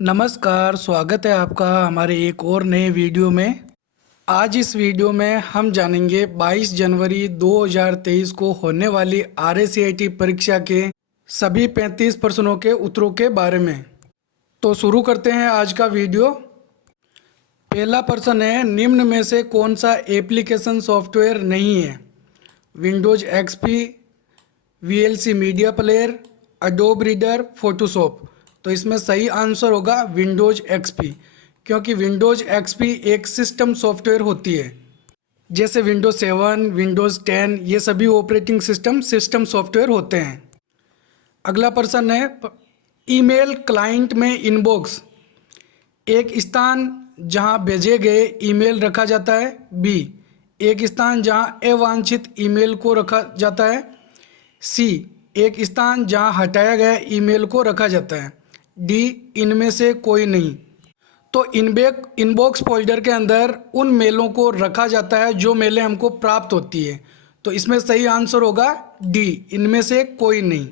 नमस्कार, स्वागत है आपका हमारे एक और नए वीडियो में। आज इस वीडियो में हम जानेंगे 22 जनवरी 2023 को होने वाली RACIT परीक्षा के सभी 35 प्रश्नों के उत्तरों के बारे में। तो शुरू करते हैं आज का वीडियो। पहला प्रश्न है, निम्न में से कौन सा एप्लीकेशन सॉफ्टवेयर नहीं है? Windows XP, VLC media player, Adobe reader, Photoshop. तो इसमें सही आंसर होगा विंडोज XP, क्योंकि विंडोज XP एक सिस्टम सॉफ्टवेयर होती है। जैसे विंडोज 7, विंडोज 10 ये सभी ऑपरेटिंग सिस्टम सॉफ्टवेयर होते हैं। अगला प्रश्न है, ईमेल क्लाइंट में इनबॉक्स एक स्थान जहां भेजे गए ईमेल रखा जाता है। बी, एक स्थान जहां अवांछित ईमेल को रखा जाता है। सी, एक स्थान जहां हटाया गया ईमेल को रखा जाता है। डी, इनमें से कोई नहीं। तो इनबॉक्स फोल्डर के अंदर उन मेलों को रखा जाता है जो मेलें हमको प्राप्त होती है। तो इसमें सही आंसर होगा डी, इनमें से कोई नहीं।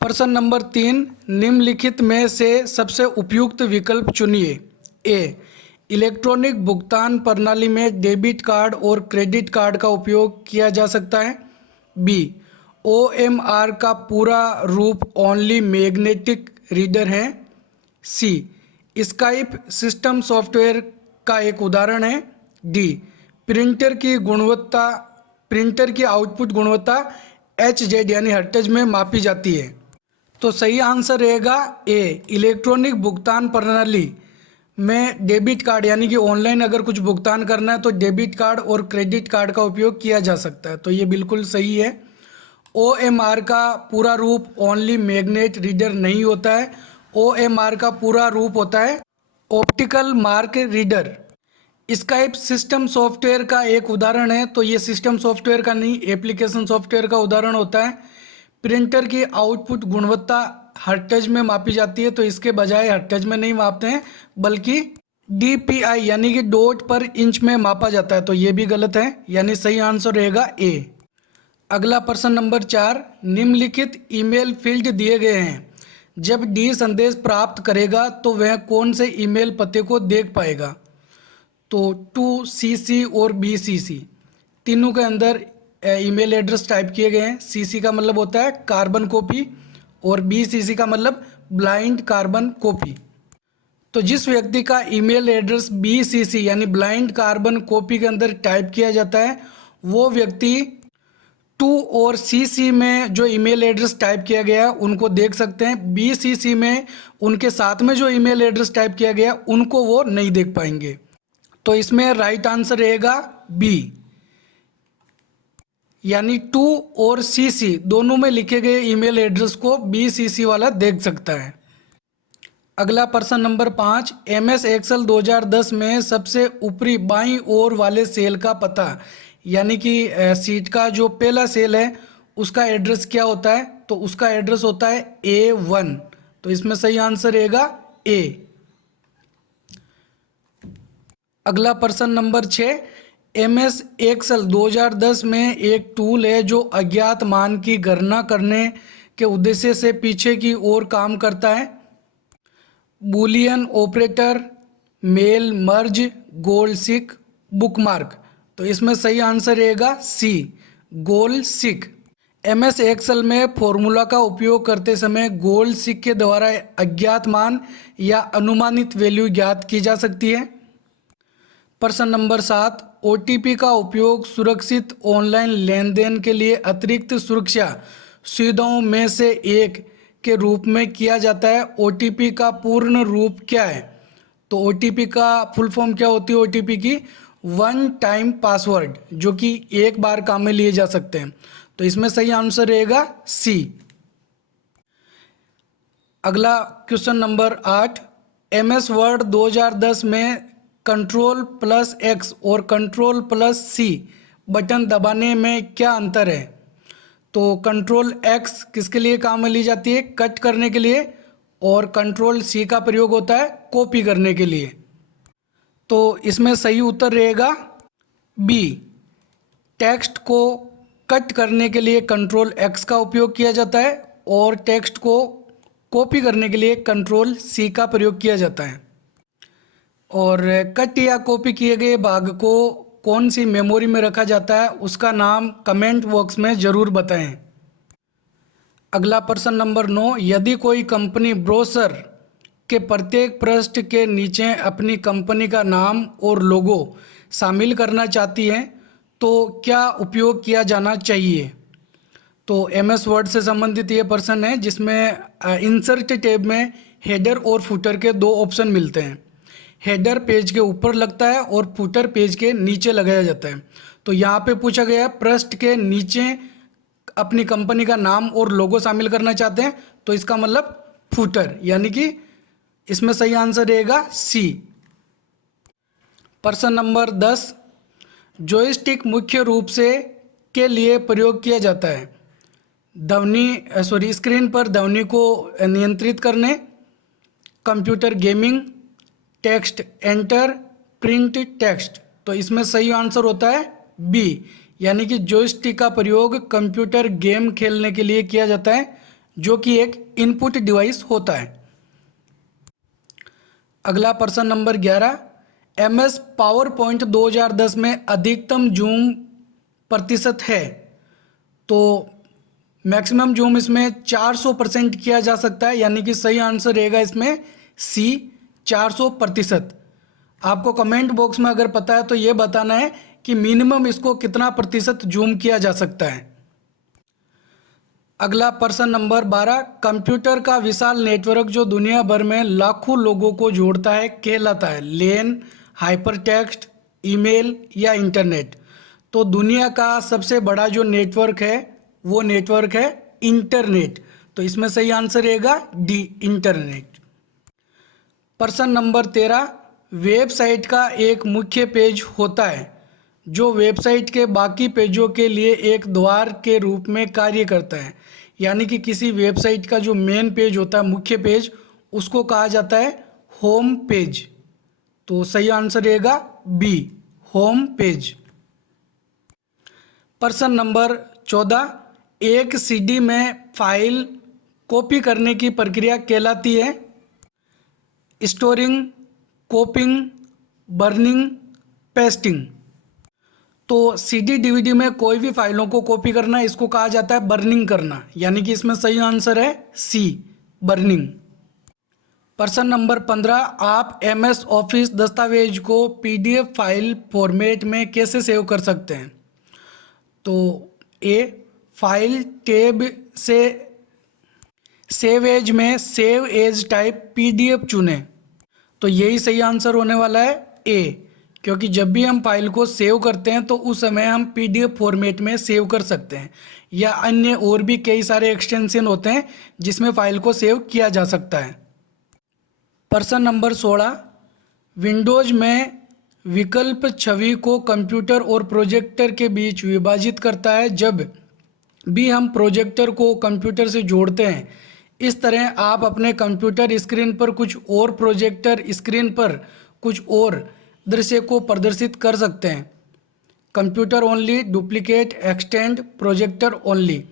प्रश्न नंबर 3, निम्नलिखित में से सबसे उपयुक्त विकल्प चुनिए। ए, इलेक्ट्रॉनिक भुगतान प्रणाली में डेबिट कार्ड और क्रेडिट कार्ड का उपयोग किया जा सकता है। बी, OMR का पूरा रूप ओनली मैग्नेटिक रीडर है। सी, स्काइप सिस्टम सॉफ्टवेयर का एक उदाहरण है। डी, प्रिंटर की आउटपुट गुणवत्ता HZ यानी हर्ट्ज में मापी जाती है। तो सही आंसर रहेगा ए, इलेक्ट्रॉनिक भुगतान प्रणाली में डेबिट कार्ड यानी कि ऑनलाइन अगर कुछ भुगतान करना है तो डेबिट कार्ड और क्रेडिट कार्ड का उपयोग किया जा सकता है। तो ये बिल्कुल सही है। OMR का पूरा रूप ओनली मैग्नेट रीडर नहीं होता है। OMR का पूरा रूप होता है optical mark reader. Skype system software का एक उदाहरण है, तो ये सिस्टम सॉफ्टवेयर का नहीं, एप्लीकेशन सॉफ्टवेयर का उदाहरण होता है। प्रिंटर की आउटपुट गुणवत्ता हर्ट्ज में मापी जाती है, तो इसके बजाय हर्ट्ज में नहीं मापते हैं बल्कि DPI यानी कि डॉट पर इंच में मापा जाता है। तो ये भी गलत है, यानी सही आंसर रहेगा ए। अगला प्रश्न नंबर 4, निम्नलिखित ईमेल फील्ड दिए गए हैं। जब डी संदेश प्राप्त करेगा तो वह कौन से ईमेल पते को देख पाएगा? तो 2CC और BCC तीनों के अंदर ईमेल एड्रेस टाइप किए गए हैं। CC का मतलब होता है कार्बन कॉपी और BCC का मतलब ब्लाइंड कार्बन कॉपी। तो जिस व्यक्ति का ईमेल एड्रेस BCC यानी ब्लाइंड कार्बन कॉपी के अंदर टाइप किया जाता है, वो व्यक्ति 2 और CC में जो ईमेल एड्रेस टाइप किया गया है उनको देख सकते हैं। BCC में उनके साथ में जो ईमेल एड्रेस टाइप किया गया उनको वो नहीं देख पाएंगे। तो इसमें राइट आंसर रहेगा बी, यानी 2 और CC दोनों में लिखे गए ईमेल एड्रेस को BCC वाला देख सकता है। अगला प्रश्न नंबर 5, MS एक्सेल 2010 में सबसे ऊपरी बाईं ओर वाले सेल का पता यानी कि सीट का जो पहला सेल है उसका एड्रेस क्या होता है? तो उसका एड्रेस होता है A1। तो इसमें सही आंसर रहेगा ए। अगला प्रश्न नंबर 6, MS एक्सेल 2010 में एक टूल है जो अज्ञात मान की गणना करने के उद्देश्य से पीछे की ओर काम करता है। बूलियन ऑपरेटर, मेल मर्ज, गोल सीक, बुकमार्क। तो इसमें सही आंसर रहेगा सी, गोल सीक। MS एक्सेल में फॉर्मूला का उपयोग करते समय गोल सीक के द्वारा अज्ञात मान या अनुमानित वैल्यू ज्ञात की जा सकती है। प्रश्न नंबर 7, OTP का उपयोग सुरक्षित ऑनलाइन लेन देन के लिए अतिरिक्त सुरक्षा सुविधाओं में से एक के रूप में किया जाता है। OTP का पूर्ण रूप क्या है? तो OTP का फुल फॉर्म क्या होती है? OTP की वन टाइम पासवर्ड, जो कि एक बार काम में लिए जा सकते हैं। तो इसमें सही आंसर रहेगा सी। अगला क्वेश्चन नंबर 8, MS वर्ड 2010 में Ctrl+X और Ctrl+C बटन दबाने में क्या अंतर है? तो Ctrl+X किसके लिए काम में ली जाती है? कट करने के लिए, और Ctrl+C का प्रयोग होता है कॉपी करने के लिए। तो इसमें सही उत्तर रहेगा बी, टेक्स्ट को कट करने के लिए Ctrl+X का उपयोग किया जाता है और टेक्स्ट को कॉपी करने के लिए कंट्रोल सी का प्रयोग किया जाता है। और कट या कॉपी किए गए भाग को कौन सी मेमोरी में रखा जाता है उसका नाम कमेंट बॉक्स में ज़रूर बताएं। अगला प्रश्न नंबर 9, यदि कोई कंपनी ब्रोशर के प्रत्येक पृष्ठ के नीचे अपनी कंपनी का नाम और लोगो शामिल करना चाहती है तो क्या उपयोग किया जाना चाहिए? तो एमएस वर्ड से संबंधित ये प्रश्न है जिसमें इंसर्ट टैब में हेडर और फुटर के दो ऑप्शन मिलते हैं। हेडर पेज के ऊपर लगता है और फुटर पेज के नीचे लगाया जाता है। तो यहाँ पे पूछा गया है पृष्ठ के नीचे अपनी कंपनी का नाम और लोगो शामिल करना चाहते हैं, तो इसका मतलब फुटर, यानी कि इसमें सही आंसर रहेगा सी। प्रश्न नंबर 10, जॉयस्टिक मुख्य रूप से के लिए प्रयोग किया जाता है? स्क्रीन पर ध्वनि को नियंत्रित करने, computer gaming, text enter, print text. तो इसमें सही आंसर होता है बी, यानी कि जॉयस्टिक का प्रयोग कंप्यूटर गेम खेलने के लिए किया जाता है जो कि एक इनपुट डिवाइस होता है। अगला प्रश्न नंबर 11, एमएस पावर पॉइंट 2010 में अधिकतम जूम प्रतिशत है? तो मैक्सिमम जूम इसमें 400% किया जा सकता है, यानी कि सही आंसर रहेगा इसमें सी, 400%। आपको कमेंट बॉक्स में अगर पता है तो ये बताना है कि मिनिमम इसको कितना प्रतिशत जूम किया जा सकता है। अगला प्रश्न नंबर 12, कंप्यूटर का विशाल नेटवर्क जो दुनिया भर में लाखों लोगों को जोड़ता है कहलाता है? लेन, हाइपरटेक्स्ट, ईमेल या इंटरनेट? तो दुनिया का सबसे बड़ा जो नेटवर्क है वो नेटवर्क है इंटरनेट। तो इसमें सही आंसर रहेगा डी, इंटरनेट। प्रश्न नंबर 13, वेबसाइट का एक मुख्य पेज होता है जो वेबसाइट के बाकी पेजों के लिए एक द्वार के रूप में कार्य करता है, यानी कि किसी वेबसाइट का जो मेन पेज होता है, मुख्य पेज, उसको कहा जाता है होम पेज। तो सही आंसर रहेगा बी, होम पेज। प्रश्न नंबर 14, एक सीडी में फाइल कॉपी करने की प्रक्रिया कहलाती है? Storing, कॉपिंग, burning, pasting? तो सीडी डीवीडी में कोई भी फाइलों को कॉपी करना, इसको कहा जाता है बर्निंग करना, यानी कि इसमें सही आंसर है सी, बर्निंग। प्रश्न नंबर 15, आप एमएस ऑफिस दस्तावेज को पीडीएफ फाइल फॉर्मेट में कैसे सेव कर सकते हैं? तो ए, फाइल टैब से सेव एज में सेव एज टाइप पीडीएफ चुनें। तो यही सही आंसर होने वाला है ए, क्योंकि जब भी हम फाइल को सेव करते हैं तो उस समय हम पीडीएफ फॉर्मेट में सेव कर सकते हैं, या अन्य और भी कई सारे एक्सटेंशन होते हैं जिसमें फाइल को सेव किया जा सकता है। प्रश्न नंबर 16, विंडोज में विकल्प छवि को कंप्यूटर और प्रोजेक्टर के बीच विभाजित करता है जब भी हम प्रोजेक्टर को कंप्यूटर से जोड़ते हैं। इस तरह आप अपने कंप्यूटर स्क्रीन पर कुछ और, प्रोजेक्टर स्क्रीन पर कुछ और दृश्य को प्रदर्शित कर सकते हैं। Computer only, duplicate, extend, projector only?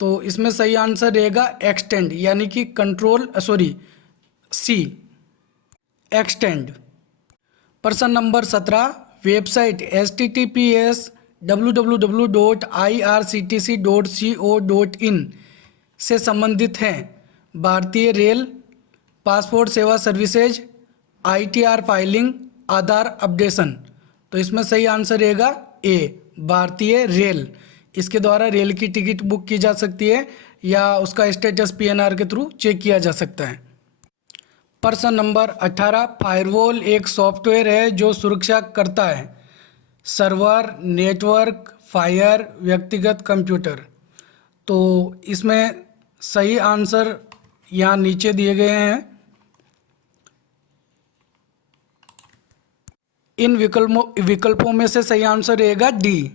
तो इसमें सही आंसर रहेगा एक्सटेंड, यानी कि सी, एक्सटेंड। प्रश्न नंबर 17, वेबसाइट https://www.irctc.co.in से संबंधित हैं? भारतीय रेल, पासपोर्ट सेवा सर्विसेज, आईटीआर फाइलिंग, आधार अपडेशन? तो इसमें सही आंसर रहेगा ए, भारतीय रेल। इसके द्वारा रेल की टिकट बुक की जा सकती है या उसका स्टेटस पीएनआर के थ्रू चेक किया जा सकता है। प्रश्न नंबर 18, फायरवॉल एक सॉफ्टवेयर है जो सुरक्षा करता है? सर्वर, नेटवर्क, फायर, व्यक्तिगत कंप्यूटर? तो इसमें सही आंसर यहाँ नीचे दिए गए हैं। इन विकल्पों में से सही आंसर रहेगा डी,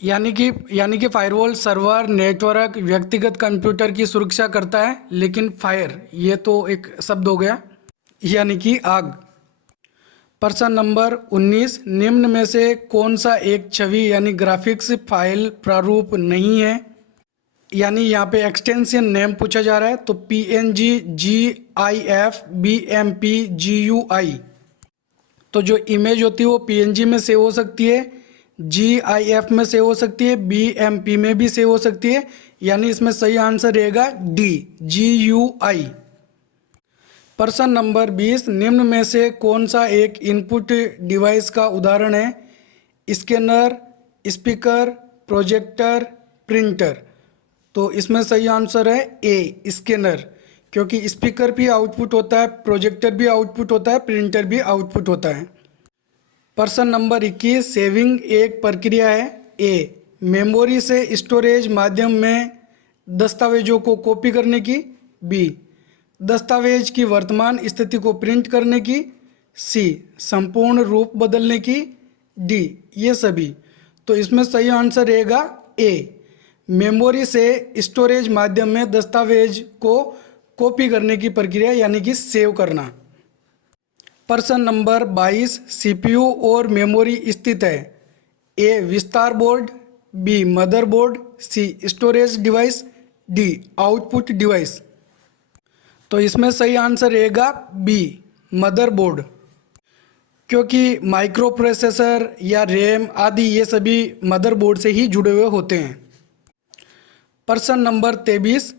यानी कि फायरवॉल सर्वर, नेटवर्क, व्यक्तिगत कंप्यूटर की सुरक्षा करता है, लेकिन फायर ये तो एक शब्द हो गया, यानी कि आग। प्रश्न नंबर 19, निम्न में से कौन सा एक छवि यानी ग्राफिक्स फाइल प्रारूप नहीं है? यानी यहाँ पे एक्सटेंशन नेम पूछा जा रहा है, तो PNG GIF BMP GUI। तो जो इमेज होती है वो PNG में सेव हो सकती है, GIF में सेव हो सकती है, BMP में भी सेव हो सकती है, यानी इसमें सही आंसर रहेगा D GUI। प्रश्न नंबर 20, निम्न में से कौन सा एक इनपुट डिवाइस का उदाहरण है? Scanner, speaker, projector, printer. तो इसमें सही आंसर है ए स्कैनर, क्योंकि स्पीकर भी आउटपुट होता है, प्रोजेक्टर भी आउटपुट होता है, प्रिंटर भी आउटपुट होता है। प्रश्न नंबर 21, सेविंग एक प्रक्रिया है। ए मेमोरी से स्टोरेज माध्यम में दस्तावेजों को कॉपी करने की, बी दस्तावेज की वर्तमान स्थिति को प्रिंट करने की, सी संपूर्ण रूप बदलने की, डी ये सभी। तो इसमें सही आंसर रहेगा ए मेमोरी से स्टोरेज माध्यम में दस्तावेज को कॉपी करने की प्रक्रिया, यानी कि सेव करना। प्रश्न नंबर 22, CPU और मेमोरी स्थित है। ए विस्तार board, B motherboard, C storage device, D output device. तो इसमें सही आंसर रहेगा बी मदरबोर्ड, क्योंकि माइक्रो प्रोसेसर या रैम आदि ये सभी मदरबोर्ड से ही जुड़े हुए होते हैं। प्रश्न नंबर 23,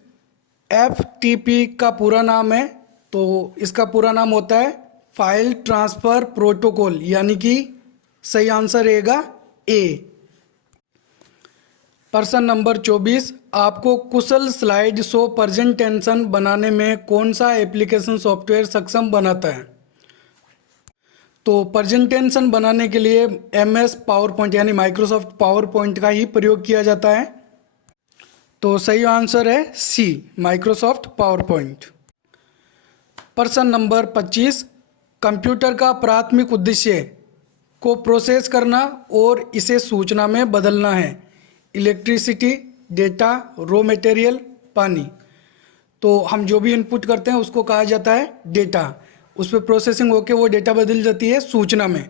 FTP का पूरा नाम है, तो इसका पूरा नाम होता है फाइल ट्रांसफ़र प्रोटोकॉल, यानी कि सही आंसर रहेगा ए। प्रश्न नंबर 24, आपको कुशल स्लाइड शो प्रेजेंटेशन बनाने में कौन सा एप्लीकेशन सॉफ्टवेयर सक्षम बनाता है? तो प्रेजेंटेशन बनाने के लिए MS पावर पॉइंट यानी माइक्रोसॉफ्ट पावर पॉइंट का ही प्रयोग किया जाता है। तो सही आंसर है सी माइक्रोसॉफ्ट पावर पॉइंट। प्रश्न नंबर 25, कंप्यूटर का प्राथमिक उद्देश्य को प्रोसेस करना और इसे सूचना में बदलना है। इलेक्ट्रिसिटी, डेटा, रॉ मटेरियल, पानी। तो हम जो भी इनपुट करते हैं उसको कहा जाता है डेटा, उस पर प्रोसेसिंग होकर वो डेटा बदल जाती है सूचना में।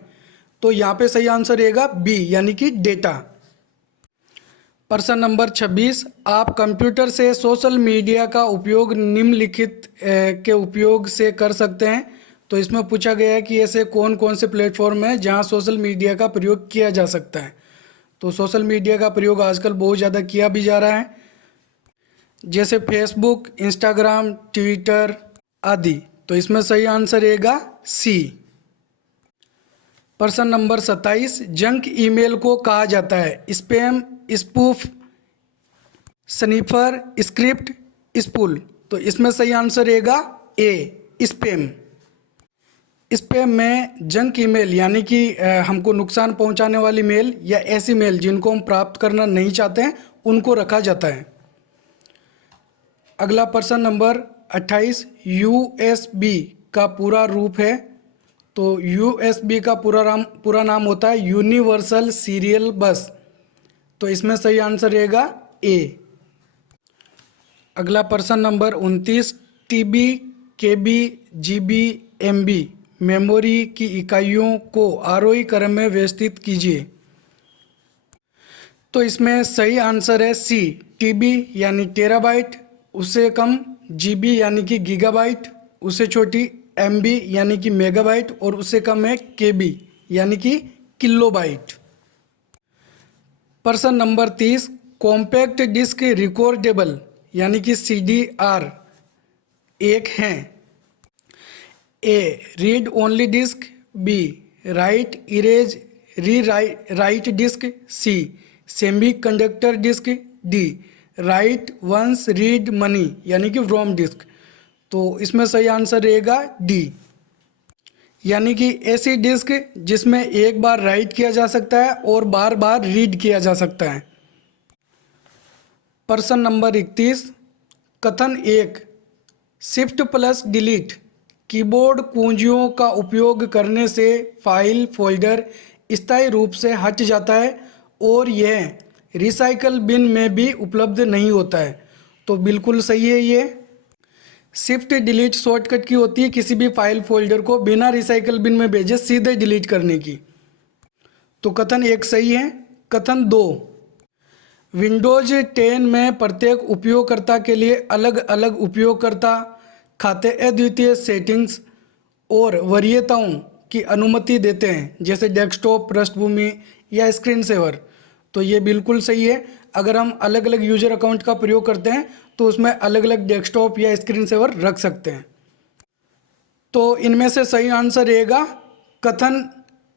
तो यहाँ पे सही आंसर रहेगा बी यानी कि डेटा। प्रश्न नंबर 26, आप कंप्यूटर से सोशल मीडिया का उपयोग निम्नलिखित के उपयोग से कर सकते हैं। तो इसमें पूछा गया है कि ऐसे कौन कौन से प्लेटफॉर्म हैं जहां सोशल मीडिया का प्रयोग किया जा सकता है। तो सोशल मीडिया का प्रयोग आजकल बहुत ज़्यादा किया भी जा रहा है, जैसे फेसबुक, इंस्टाग्राम, ट्विटर आदि। तो इसमें सही आंसर रहेगा सी। प्रश्न नंबर 27, जंक ईमेल को कहा जाता है spam, spoof, sniffer, script, spool. तो इसमें सही आंसर रहेगा ए स्पैम। स्पैम में जंक ईमेल यानी कि हमको नुकसान पहुंचाने वाली मेल या ऐसी मेल जिनको हम प्राप्त करना नहीं चाहते हैं उनको रखा जाता है। अगला प्रश्न नंबर 28, USB का पूरा रूप है। तो USB का पूरा नाम होता है यूनिवर्सल सीरियल बस। तो इसमें सही आंसर रहेगा ए। अगला प्रश्न number 29, TB, KB, GB, MB memory की इकाइयों को आरोही क्रम में व्यवस्थित कीजिए। तो इसमें सही आंसर है सी TB यानी टेराबाइट, उससे कम GB यानी कि गीगाबाइट, उससे छोटी MB यानी कि मेगाबाइट और उससे कम है KB यानी कि किलोबाइट। प्रश्न नंबर 30, कॉम्पैक्ट डिस्क रिकॉर्डेबल यानी कि CDR एक हैं। A read only disk, B write erase rewrite disk, C semiconductor disk, D write once read many यानी कि रोम डिस्क। तो इसमें सही आंसर रहेगा डी, यानी कि ऐसी डिस्क जिसमें एक बार राइट किया जा सकता है और बार बार रीड किया जा सकता है। प्रश्न नंबर 31, कथन 1, शिफ्ट प्लस डिलीट कीबोर्ड कुंजियों का उपयोग करने से फाइल फोल्डर स्थायी रूप से हट जाता है और यह रिसाइकल बिन में भी उपलब्ध नहीं होता है। तो बिल्कुल सही है ये। शिफ्ट डिलीट शॉर्टकट की होती है किसी भी फाइल फोल्डर को बिना रिसाइकल बिन में भेजे सीधे डिलीट करने की। तो कथन 1 सही है। कथन 2, विंडोज 10 में प्रत्येक उपयोगकर्ता के लिए अलग अलग उपयोगकर्ता खाते अद्वितीय सेटिंग्स और वरीयताओं की अनुमति देते हैं, जैसे डेस्कटॉप, पृष्ठभूमि या स्क्रीन सेवर। तो ये बिल्कुल सही है। अगर हम अलग अलग यूजर अकाउंट का प्रयोग करते हैं तो उसमें अलग अलग डेस्कटॉप या स्क्रीन सेवर रख सकते हैं। तो इनमें से सही आंसर रहेगा कथन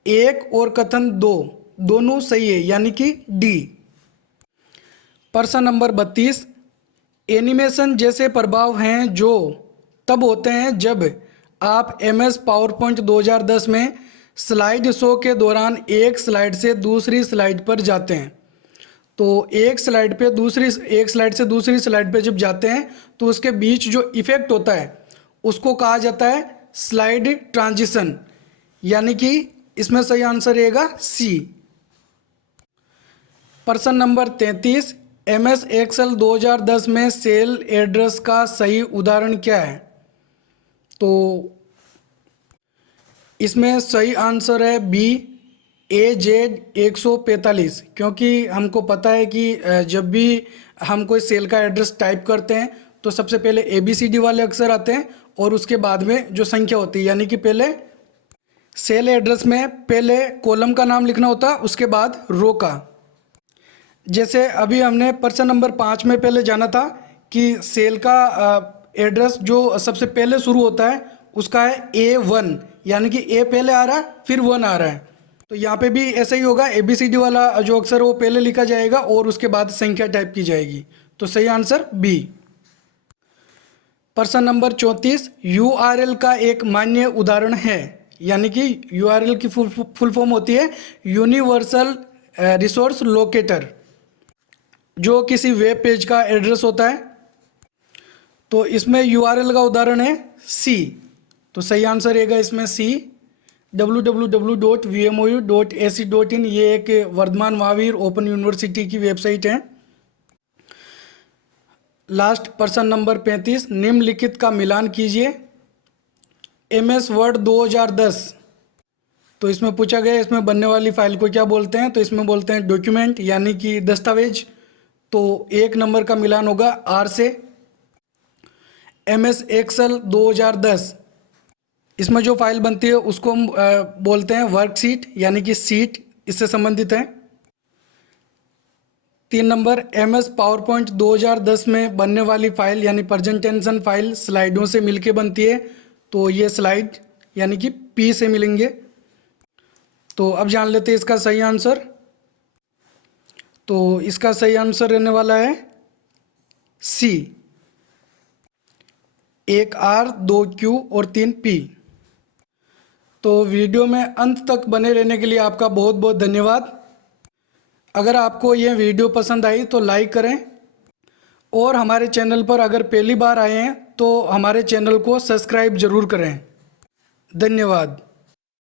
1 और कथन 2 दोनों सही है, यानी कि डी। प्रश्न नंबर 32, एनिमेशन जैसे प्रभाव हैं जो तब होते हैं जब आप MS पावरपॉइंट 2010 में स्लाइड शो के दौरान एक स्लाइड से दूसरी स्लाइड पर जाते हैं। तो एक स्लाइड से दूसरी स्लाइड पे जब जाते हैं तो उसके बीच जो इफेक्ट होता है उसको कहा जाता है स्लाइड ट्रांजिशन, यानी कि इसमें सही आंसर रहेगा सी। प्रश्न नंबर 33, MS एक्सेल 2010 में सेल एड्रेस का सही उदाहरण क्या है? तो इसमें सही आंसर है बी, AZ 145, क्योंकि हमको पता है कि जब भी हम कोई सेल का एड्रेस टाइप करते हैं तो सबसे पहले ABCD वाले अक्षर आते हैं और उसके बाद में जो संख्या होती है, यानी कि पहले सेल एड्रेस में पहले कॉलम का नाम लिखना होता है, उसके बाद रो का। जैसे अभी हमने प्रश्न नंबर 5 में पहले जाना था कि सेल का एड्रेस जो सबसे पहले शुरू होता है उसका है A1, यानी कि A पहले आ रहा है फिर 1 आ रहा है। तो यहाँ पे भी ऐसा ही होगा, ABCD वाला जो अक्षर वो पहले लिखा जाएगा और उसके बाद संख्या टाइप की जाएगी। तो सही आंसर बी। प्रश्न नंबर 34, URL का एक मान्य उदाहरण है, यानी कि URL की फुल फॉर्म होती है यूनिवर्सल रिसोर्स लोकेटर, जो किसी वेब पेज का एड्रेस होता है। तो इसमें URL का उदाहरण है सी। तो सही आंसर रहेगा इसमें सी, www.vmou.ac.in। ये एक वर्धमान महावीर ओपन यूनिवर्सिटी की वेबसाइट है। लास्ट प्रश्न नंबर 35, निम्नलिखित का मिलान कीजिए। MS वर्ड 2010, तो इसमें पूछा गया इसमें बनने वाली फाइल को क्या बोलते हैं? तो इसमें बोलते हैं डॉक्यूमेंट, यानी कि दस्तावेज। तो 1 नंबर का मिलान होगा आर से। MS एक्सेल 2010, इसमें जो फाइल बनती है उसको हम बोलते हैं वर्कशीट, यानी कि सीट इससे संबंधित है। 3 नंबर, MS पावरपॉइंट 2010 में बनने वाली फाइल यानी प्रेजेंटेशन फाइल स्लाइडों से मिलके बनती है, तो ये स्लाइड यानी कि P से मिलेंगे। तो अब जान लेते हैं इसका सही आंसर। तो इसका सही आंसर रहने वाला है सी, 1 R 2 Q और 3 P। तो वीडियो में अंत तक बने रहने के लिए आपका बहुत बहुत धन्यवाद। अगर आपको यह वीडियो पसंद आई तो लाइक करें, और हमारे चैनल पर अगर पहली बार आए हैं तो हमारे चैनल को सब्सक्राइब ज़रूर करें। धन्यवाद।